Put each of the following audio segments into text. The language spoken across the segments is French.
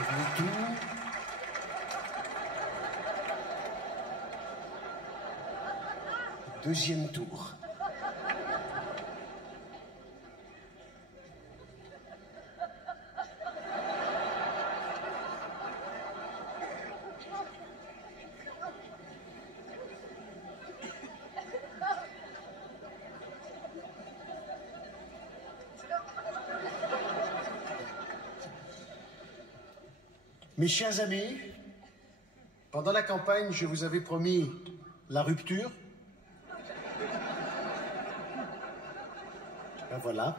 Premier tour. Deuxième tour. Mes chers amis, pendant la campagne, je vous avais promis la rupture. Ben voilà.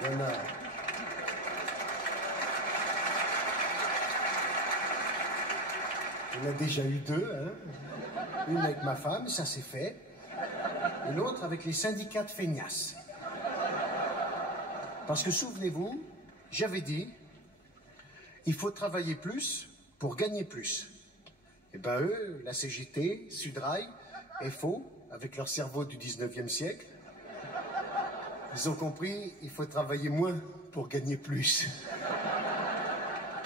Il y en a. On a déjà eu deux, hein. Une avec ma femme, ça c'est fait. Et l'autre avec les syndicats de feignasses. Parce que souvenez-vous, j'avais dit, il faut travailler plus pour gagner plus. Et ben eux, la CGT, Sudrail, FO, avec leur cerveau du 19e siècle, ils ont compris, il faut travailler moins pour gagner plus.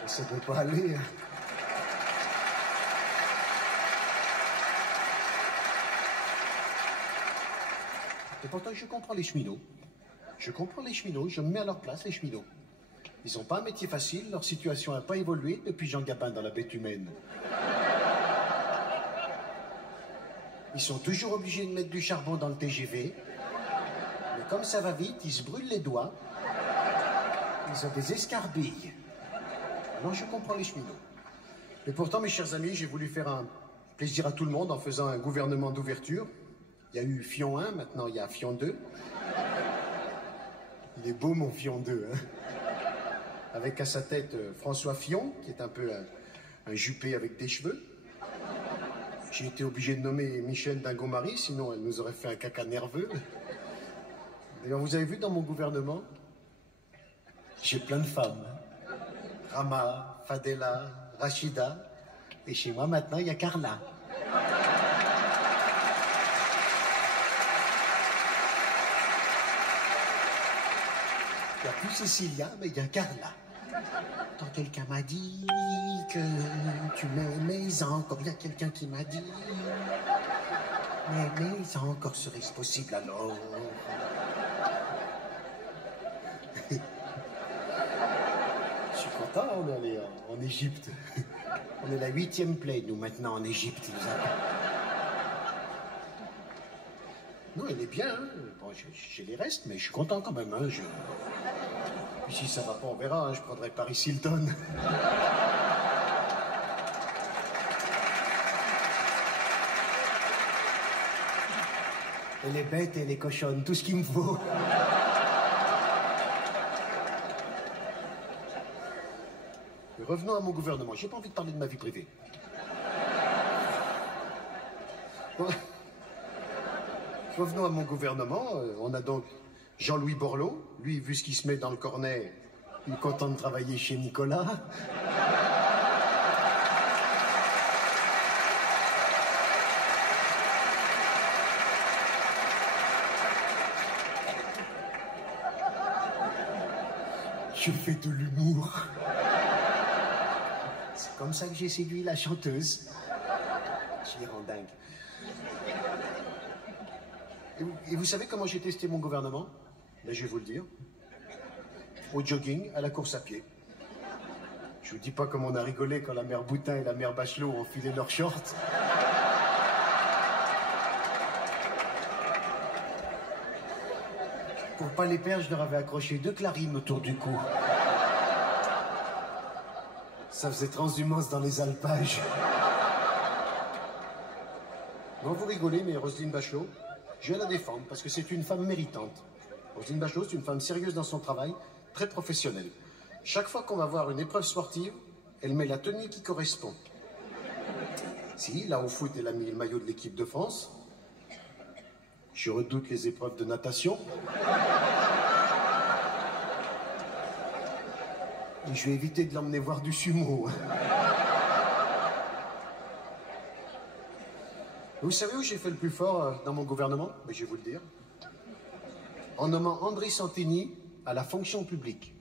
Et ça ne peut pas aller. Hein. Et pourtant, je comprends les cheminots. Je comprends les cheminots, je me mets à leur place, les cheminots. Ils n'ont pas un métier facile, leur situation n'a pas évolué depuis Jean Gabin dans la bête humaine. Ils sont toujours obligés de mettre du charbon dans le TGV. Mais comme ça va vite, ils se brûlent les doigts. Ils ont des escarbilles. Alors je comprends les cheminots. Mais pourtant, mes chers amis, j'ai voulu faire un plaisir à tout le monde en faisant un gouvernement d'ouverture. Il y a eu Fillon 1, maintenant il y a Fillon 2. Il est beau mon Fillon 2, hein. Avec à sa tête François Fillon, qui est un peu un juppé avec des cheveux. J'ai été obligé de nommer Michel Dingomari, sinon elle nous aurait fait un caca nerveux. D'ailleurs, vous avez vu dans mon gouvernement, j'ai plein de femmes. Rama, Fadela, Rachida. Et chez moi, maintenant, il y a Carla. Il n'y a plus Cécilia, mais il y a Carla. Quand quelqu'un m'a dit que tu m'aimais encore, il y a quelqu'un qui m'a dit mais encore serait-ce possible alors? Je suis content, on est allé en Égypte. On est la 8e plaie, nous, maintenant, en Égypte. Non, elle est bien, hein. Bon, j'ai les restes, mais je suis content quand même, hein. Puis si ça va pas, on verra, hein. Je prendrai Paris Hilton. Elle est bête, elle est cochonne, tout ce qu'il me faut. Et revenons à mon gouvernement. J'ai pas envie de parler de ma vie privée. Bon. Revenons à mon gouvernement. On a donc Jean-Louis Borloo. Lui, vu ce qu'il se met dans le cornet, il est content de travailler chez Nicolas. Je fais de l'humour. C'est comme ça que j'ai séduit la chanteuse. Je les rends dingues. Et vous savez comment j'ai testé mon gouvernement? Ben, je vais vous le dire. Au jogging, à la course à pied. Je vous dis pas comme on a rigolé quand la mère Boutin et la mère Bachelot ont filé leurs shorts. Pour pas les perdre, je leur avais accroché 2 clarines autour du cou. Ça faisait transhumance dans les alpages. Non, vous rigolez, mais Roselyne Bachelot, je vais la défendre parce que c'est une femme méritante. Roselyne Bachelot, c'est une femme sérieuse dans son travail, très professionnelle. Chaque fois qu'on va voir une épreuve sportive, elle met la tenue qui correspond. Si, là au foot, elle a mis le maillot de l'équipe de France. Je redoute les épreuves de natation. Et je vais éviter de l'emmener voir du sumo. Vous savez où j'ai fait le plus fort dans mon gouvernement? Ben, je vais vous le dire. En nommant André Santini à la fonction publique.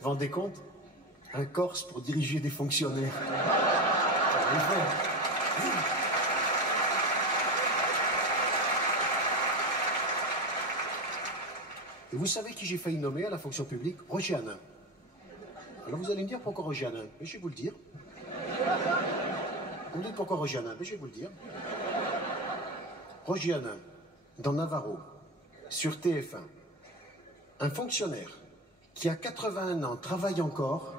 Vous vous rendez compte? Un Corse pour diriger des fonctionnaires. Et vous savez qui j'ai failli nommer à la fonction publique? Roger Hanin. Alors vous allez me dire pourquoi Roger Hanin? Mais je vais vous le dire. Vous me dites pourquoi Roger Hanin? Mais je vais vous le dire. Roger Hanin, dans Navarro, sur TF1, un fonctionnaire qui a 81 ans travaille encore.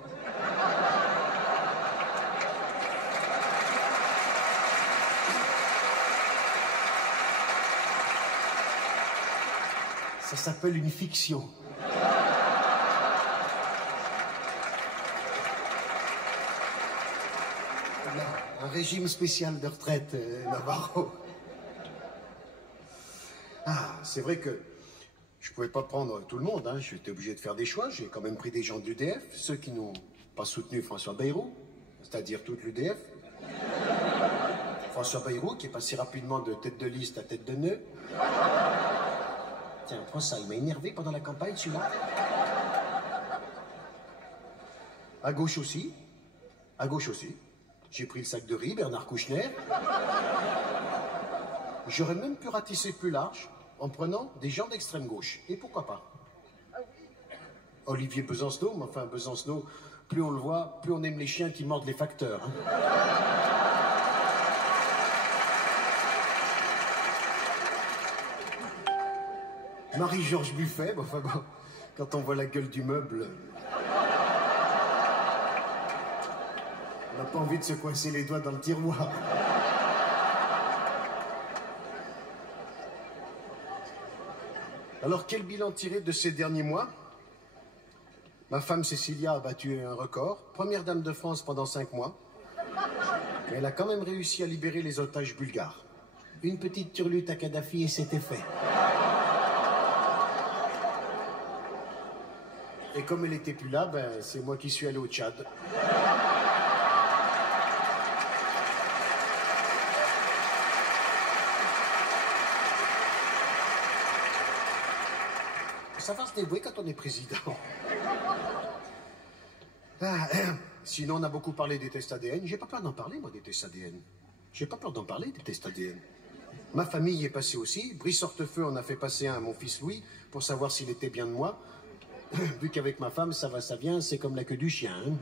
Ça s'appelle une fiction. Un régime spécial de retraite, Navarro. Ah, c'est vrai que je pouvais pas prendre tout le monde, hein. J'étais obligé de faire des choix. J'ai quand même pris des gens de l'UDF, ceux qui n'ont pas soutenu François Bayrou, c'est-à-dire toute l'UDF. François Bayrou, qui est passé rapidement de tête de liste à tête de nœud. Tiens, prends ça, il m'a énervé pendant la campagne, celui-là. À gauche aussi. À gauche aussi. J'ai pris le sac de riz, Bernard Kouchner. J'aurais même pu ratisser plus large en prenant des gens d'extrême gauche. Et pourquoi pas? Olivier Besancenot, mais enfin Besancenot, plus on le voit, plus on aime les chiens qui mordent les facteurs. Hein. Marie-Georges Buffet, enfin bon, quand on voit la gueule du meuble, on n'a pas envie de se coincer les doigts dans le tiroir. Alors, quel bilan tiré de ces derniers mois? Ma femme Cécilia a battu un record. Première dame de France pendant 5 mois. Mais elle a quand même réussi à libérer les otages bulgares. Une petite turlute à Kadhafi et c'était fait. Et comme elle était plus là, ben, c'est moi qui suis allé au Tchad. Ça va se débrouiller quand on est président. Sinon, on a beaucoup parlé des tests ADN. J'ai pas peur d'en parler, moi, des tests ADN. J'ai pas peur d'en parler, des tests ADN. Ma famille y est passée aussi. Brice Hortefeux en a fait passer un à mon fils Louis pour savoir s'il était bien de moi. Vu qu'avec ma femme, ça va, ça vient, c'est comme la queue du chien. Hein.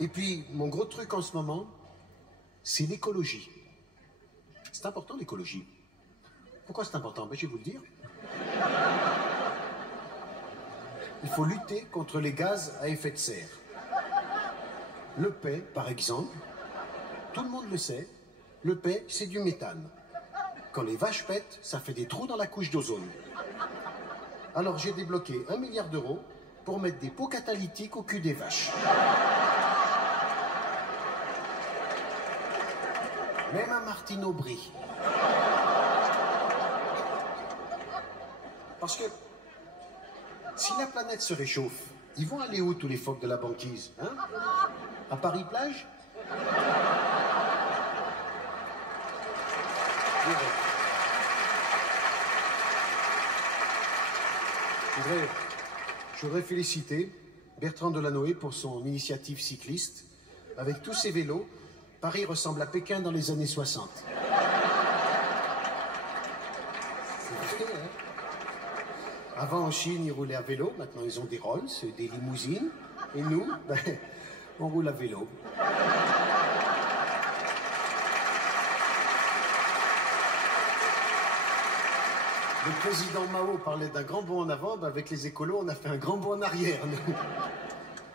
Et puis, mon gros truc en ce moment, c'est l'écologie. C'est important, l'écologie. Pourquoi c'est important? Ben, je vais vous le dire. Il faut lutter contre les gaz à effet de serre. Le paix, par exemple, tout le monde le sait, le paix, c'est du méthane. Quand les vaches pètent, ça fait des trous dans la couche d'ozone. Alors j'ai débloqué 1 milliard d'euros pour mettre des pots catalytiques au cul des vaches. Même un Martine Aubry. Parce que si la planète se réchauffe, ils vont aller où tous les phoques de la banquise, hein? À Paris-Plage? Je voudrais féliciter Bertrand Delanoë pour son initiative cycliste. Avec tous ses vélos, Paris ressemble à Pékin dans les années 60. C'est vrai, hein? Avant, en Chine, ils roulaient à vélo. Maintenant, ils ont des Rolls, des limousines. Et nous, ben, on roule à vélo. Le président Mao parlait d'un grand bond en avant, ben avec les écolos, on a fait un grand bond en arrière.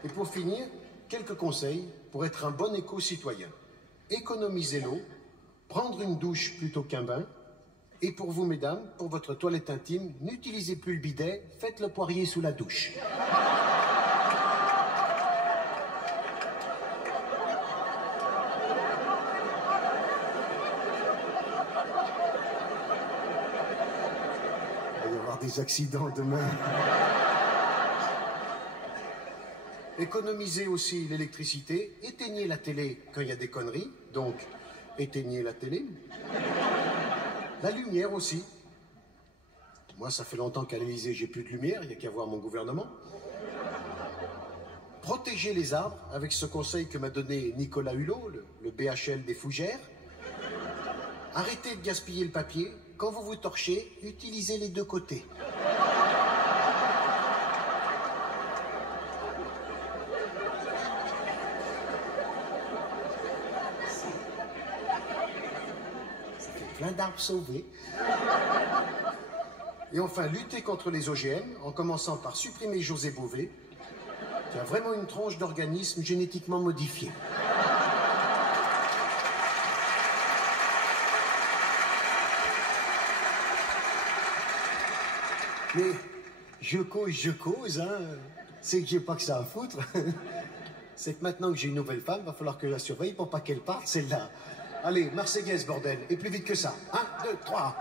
Et pour finir, quelques conseils pour être un bon éco-citoyen. Économiser l'eau, prendre une douche plutôt qu'un bain. Et pour vous, mesdames, pour votre toilette intime, n'utilisez plus le bidet, faites le poirier sous la douche. Il va y avoir des accidents demain. Économisez aussi l'électricité, éteignez la télé quand il y a des conneries, donc éteignez la télé. La lumière aussi. Moi, ça fait longtemps qu'à l'Élysée, j'ai plus de lumière, il n'y a qu'à voir mon gouvernement. Protéger les arbres, avec ce conseil que m'a donné Nicolas Hulot, le BHL des fougères. Arrêtez de gaspiller le papier. Quand vous vous torchez, utilisez les deux côtés. Ça fait plein d'arbres sauvés. Et enfin, lutter contre les OGM, en commençant par supprimer José Bové, qui a vraiment une tronche d'organismes génétiquement modifiés. Mais je cause, hein. C'est que j'ai pas que ça à foutre. C'est que maintenant que j'ai une nouvelle femme, va falloir que je la surveille pour pas qu'elle parte, celle-là. Allez, Marseillaise, bordel, et plus vite que ça. 1, 2, 3.